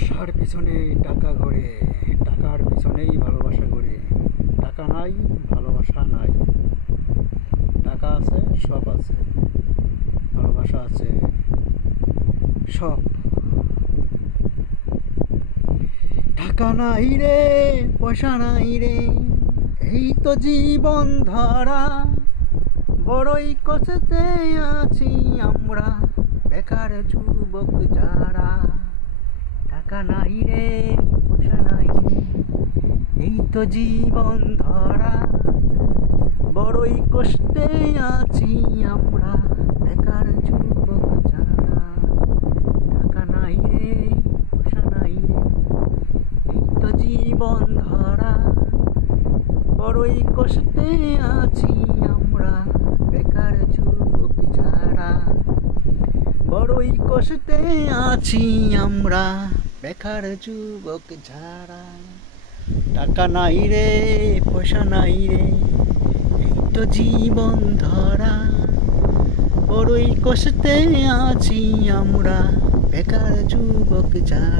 ভালোবাসার পিছনে টাকা ঘোরে, টাকার পিছনেই ভালোবাসা ঘোরে। টাকা নাই, ভালোবাসা নাই। টাকা আছে, সব আছে, ভালোবাসা আছে, সব। টাকা নাই রে, পয়সা নাই রে, এই তো জীবন ধারা। বড়ই কষ্টে আছি আমরা, বেকার যুবক যারা। টাকা নাই রে, পয়সা নাই রে, এই তো জীবন ধরা। বড়ই কষ্টে আছি আমরা, বেকার যুবক যারা। টাকা নাই রে, পয়সা নাই রে, এই তো জীবন ধরা। বড়ই কষ্টে আছি আমরা, বেকার যুবক যারা। বড়ই কষ্টে আছি আমরা, বেকার যুবক যারা। টাকা নাই রে, পয়সা নাই রে, এই তো জীবন ধরা। বড়ই কষ্টে আছি আমরা, বেকার যুবক যারা।